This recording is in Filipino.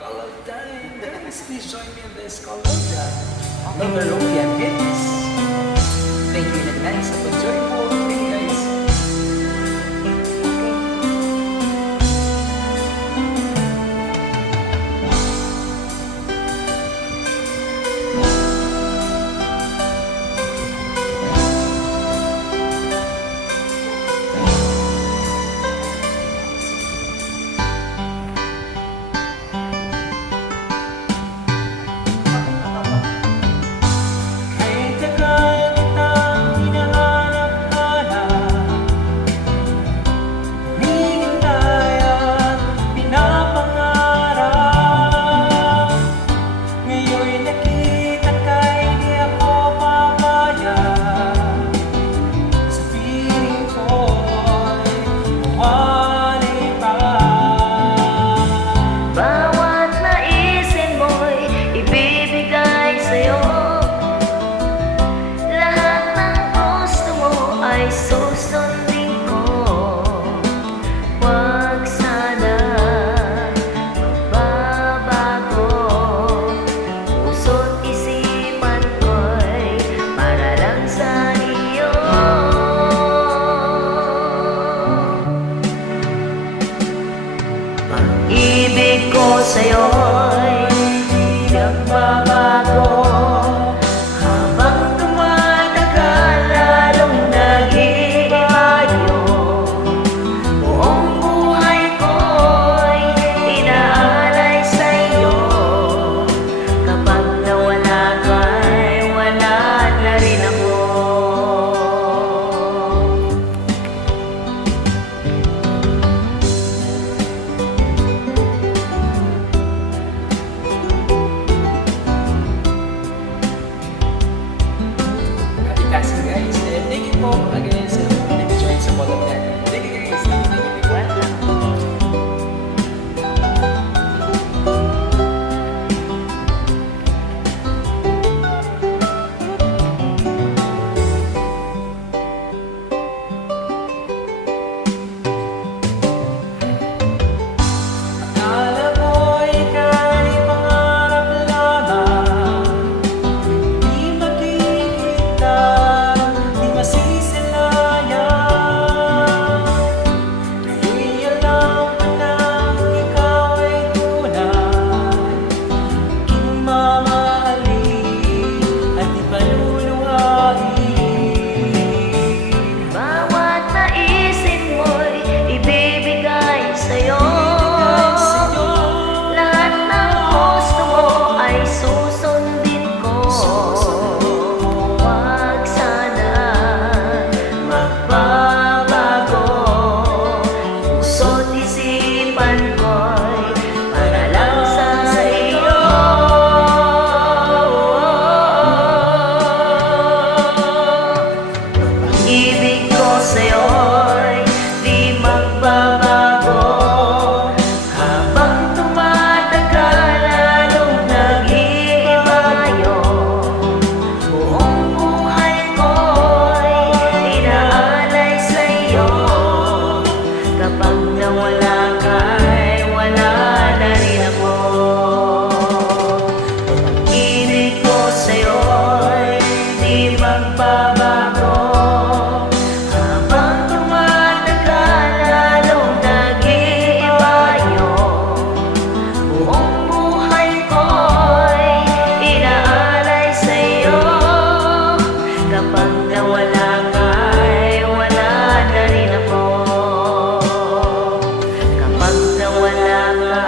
Color time. Guys, please join me in this color time. Another European hits. Thank you in advance sa pag-join po. Okay, guys. Ibig ko sa'yo'y di nagbabago. Habang tumatagal, lalong nag-iibayo. Buong buhay ko'y inaalay sa'yo. Kapag nawala ka'y wala na rin ako. Kasih guys, and thank you po again sa nag-join sa Color Time. Thank you guys. Thank you. Akala ko ika'y pangarap lamang, di makikita, di masisilayan. Ngayon'y alam ko nang ikaw ay tunay, aking mamahalin at ipaluluhain. Bawat naisin mo'y ibibigay sa'yo. Lahat ng gusto mo ay susundin ko. Huwag sana magbabago. Puso't isipan ko'y para lang sa iyo. Ibig ko sa'yo'y di magbabago. Habang tumatagal, lalong nag-iibayo. Buong buhay ko'y inaalay sa'yo. Kapag nawala ka'y wala na rin ako. Ibig ko sa'yo'y di magbabago. Habang tumatagal, lalong nag-iibayo. Buong buhay ko'y inaalay sa'yo. Kapag nawala ka'y wala na rin ako. Kapag nawala ka